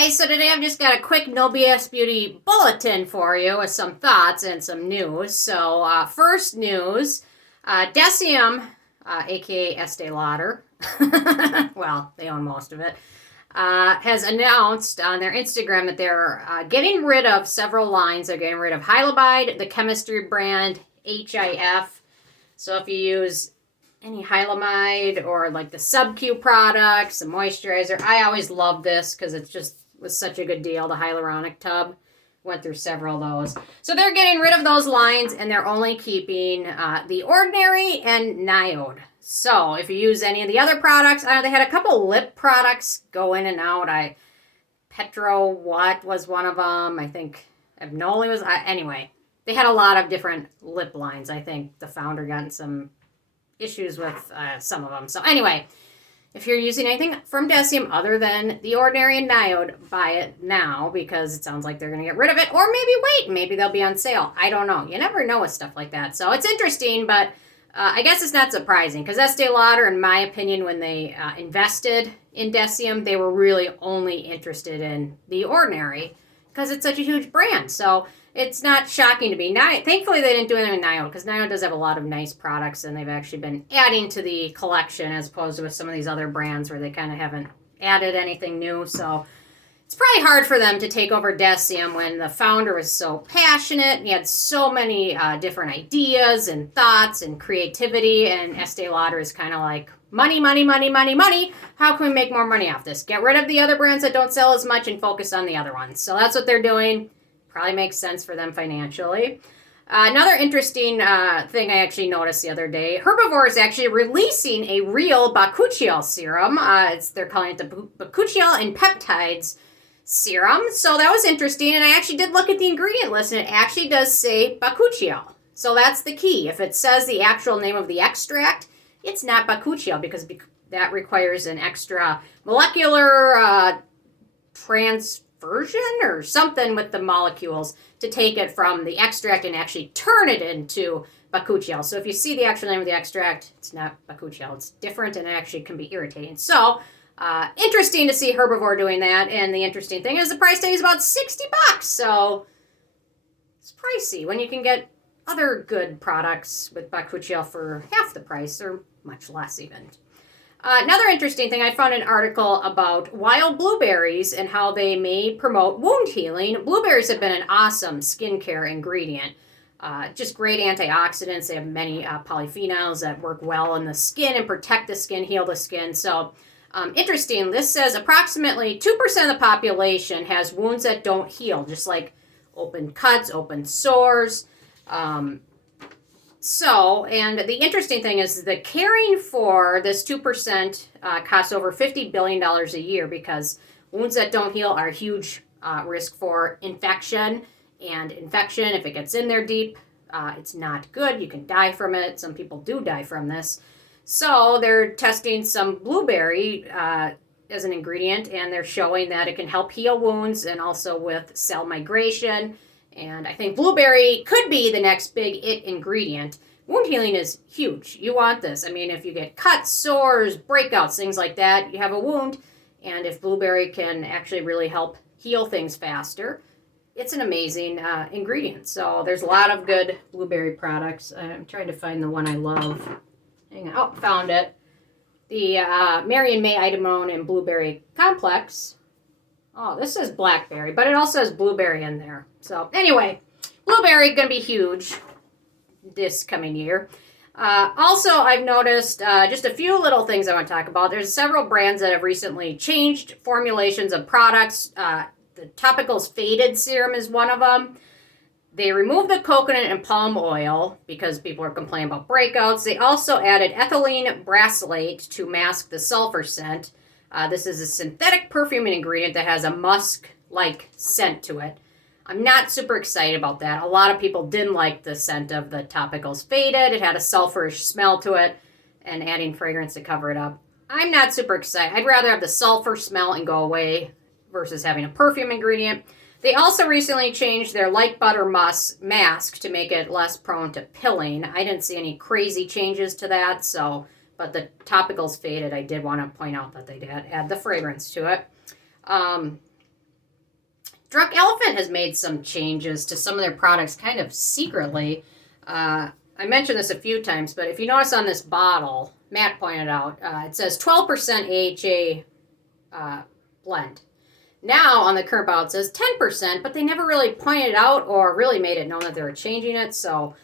guys, so today I've just got a quick No BS Beauty bulletin for you with some thoughts and some news. So first news, Deciem, aka Estee Lauder, well, they own most of it, has announced on their Instagram that they're getting rid of several lines. They're getting rid of Hylabide, the chemistry brand HIF. So if you use any Hylamide or like the sub-Q products, the moisturizer. I always love this because it just was such a good deal. The hyaluronic tub. Went through several of those. So they're getting rid of those lines and they're only keeping the Ordinary and Niode. So if you use any of the other products, I know they had a couple lip products go in and out. Petro What was one of them. I think Abnoli was. Anyway, they had a lot of different lip lines. I think the founder got in some issues with some of them. So anyway, if you're using anything from Deciem other than the Ordinary and Niode, buy it now because it sounds like they're going to get rid of it. Or maybe wait, maybe they'll be on sale. I don't know. You never know with stuff like that. So it's interesting, but I guess it's not surprising because Estee Lauder, in my opinion, when they invested in Deciem, they were really only interested in the Ordinary because it's such a huge brand. So it's not shocking to me. Thankfully, they didn't do anything with Niode because Niode does have a lot of nice products and they've actually been adding to the collection as opposed to with some of these other brands where they kind of haven't added anything new. So it's probably hard for them to take over Deciem when the founder was so passionate and he had so many different ideas and thoughts and creativity. And Estee Lauder is kind of like, money, money, money, money, money. How can we make more money off this? Get rid of the other brands that don't sell as much and focus on the other ones. So that's what they're doing. Probably makes sense for them financially. Another interesting thing I actually noticed the other day, Herbivore is actually releasing a real bakuchiol serum. They're calling it the bakuchiol and peptides serum. So that was interesting, and I actually did look at the ingredient list, and it actually does say bakuchiol. So that's the key. If it says the actual name of the extract, it's not bakuchiol because that requires an extra molecular transversion or something with the molecules to take it from the extract and actually turn it into bakuchiol. So if you see the actual name of the extract, it's not bakuchiol. It's different and it actually can be irritating. So interesting to see Herbivore doing that. And the interesting thing is the price tag is about $60. So it's pricey when you can get other good products with bakuchiol for half the price or much less even. Another interesting thing, I found an article about wild blueberries and how they may promote wound healing. Blueberries have been an awesome skincare ingredient. Just great antioxidants. They have many polyphenols that work well in the skin and protect the skin, heal the skin. So interesting, this says approximately 2% of the population has wounds that don't heal, just like open cuts, open sores. And the interesting thing is the caring for this 2% costs over $50 billion a year because wounds that don't heal are a huge risk for infection. And infection, if it gets in there deep, it's not good. You can die from it. Some people do die from this. So they're testing some blueberry as an ingredient, and they're showing that it can help heal wounds and also with cell migration. And I think blueberry could be the next big it ingredient. Wound healing is huge. You want this. I mean, if you get cuts, sores, breakouts, things like that, you have a wound. And if blueberry can actually really help heal things faster, it's an amazing ingredient. So there's a lot of good blueberry products. I'm trying to find the one I love. Hang on. Oh, found it. The Mary and May Idamone and Blueberry Complex. Oh, this says blackberry, but it also has blueberry in there. So anyway, blueberry going to be huge this coming year. Also, I've noticed just a few little things I want to talk about. There's several brands that have recently changed formulations of products. The Topicals Faded Serum is one of them. They removed the coconut and palm oil because people are complaining about breakouts. They also added ethylene brassylate to mask the sulfur scent. This is a synthetic perfuming ingredient that has a musk-like scent to it. I'm not super excited about that. A lot of people didn't like the scent of the Topicals Faded. It had a sulfurish smell to it and adding fragrance to cover it up. I'm not super excited. I'd rather have the sulfur smell and go away versus having a perfume ingredient. They also recently changed their light butter mask to make it less prone to pilling. I didn't see any crazy changes to that, but the Topicals Faded, I did want to point out that they did add the fragrance to it. Drunk Elephant has made some changes to some of their products kind of secretly. I mentioned this a few times, but if you notice on this bottle, Matt pointed out, it says 12% AHA blend. Now on the current bottle it says 10%, but they never really pointed out or really made it known that they were changing it. So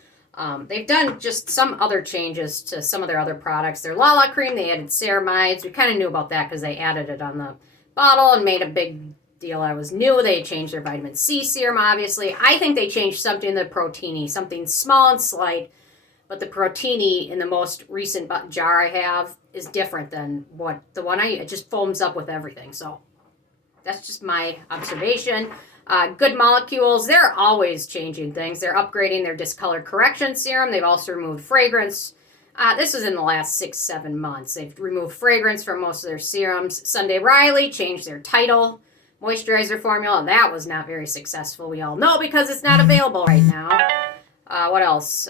they've done just some other changes to some of their other products. Their Lala cream, they added ceramides. We kind of knew about that because they added it on the bottle and made a big deal that it was new. They changed their vitamin C serum, obviously. I think they changed something in the Proteini, something small and slight, but the Proteini in the most recent jar I have is different than what the one it just foams up with everything. So that's just my observation. Good Molecules, they're always changing things. They're upgrading their discolor correction serum. They've also removed fragrance. This was in the last 6-7 months. They've removed fragrance from most of their serums. Sunday Riley changed their Title moisturizer formula. That was not very successful, we all know, because it's not available right now. What else?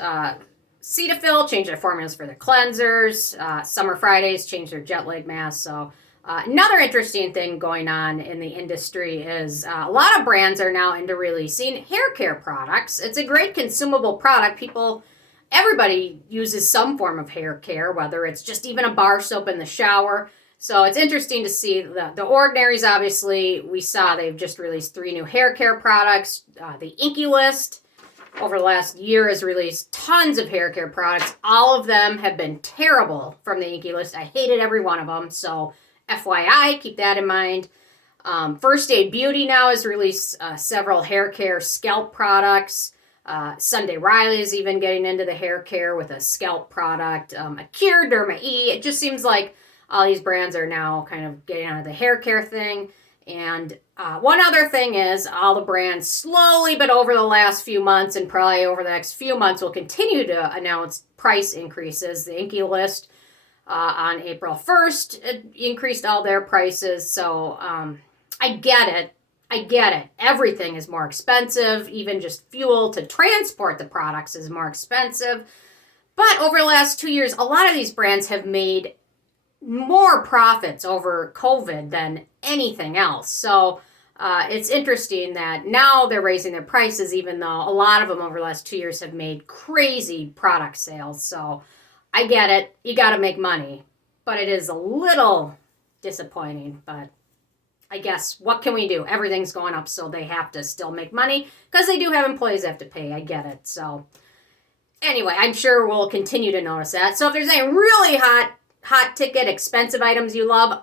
Cetaphil changed their formulas for their cleansers. Summer Fridays changed their jet lag mask. So another interesting thing going on in the industry is a lot of brands are now into releasing hair care products. It's a great consumable product. Everybody uses some form of hair care, whether it's just even a bar soap in the shower. So it's interesting to see the Ordinary's, obviously, we saw they've just released 3 new hair care products. The Inky List over the last year has released tons of hair care products. All of them have been terrible from the Inky List. I hated every one of them. So FYI, keep that in mind. First Aid Beauty now has released several hair care scalp products. Sunday Riley is even getting into the hair care with a scalp product. Acure, Derma E. It just seems like all these brands are now kind of getting out of the hair care thing. And one other thing is all the brands slowly, but over the last few months and probably over the next few months will continue to announce price increases. The Inky List on April 1st increased all their prices. So I get it. Everything is more expensive. Even just fuel to transport the products is more expensive. But over the last 2 years, a lot of these brands have made more profits over COVID than anything else. So it's interesting that now they're raising their prices, even though a lot of them over the last 2 years have made crazy product sales. So I get it. You got to make money. But it is a little disappointing. But I guess, what can we do? Everything's going up, so they have to still make money because they do have employees they have to pay. I get it. So anyway, I'm sure we'll continue to notice that. So if there's any really hot ticket, expensive items you love,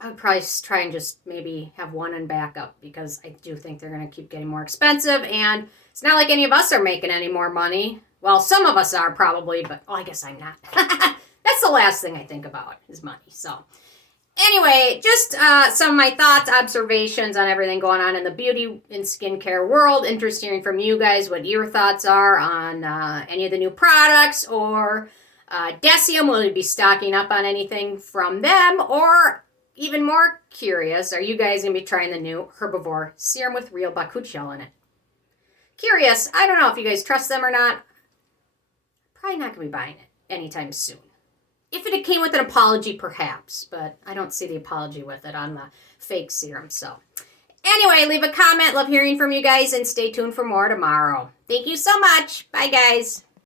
I would probably try and just maybe have one in backup because I do think they're going to keep getting more expensive. And it's not like any of us are making any more money. Well, some of us are probably, but I guess I'm not. That's the last thing I think about is money. So anyway, just some of my thoughts, observations on everything going on in the beauty and skincare world. Interested in hearing from you guys what your thoughts are on any of the new products, or Deciem, will you be stocking up on anything from them? Or even more curious, are you guys going to be trying the new Herbivore serum with real bakuchiol in it? Curious, I don't know if you guys trust them or not. Probably not going to be buying it anytime soon. If it came with an apology, perhaps, but I don't see the apology with it on the fake serum. So anyway, leave a comment. Love hearing from you guys, and stay tuned for more tomorrow. Thank you so much. Bye, guys.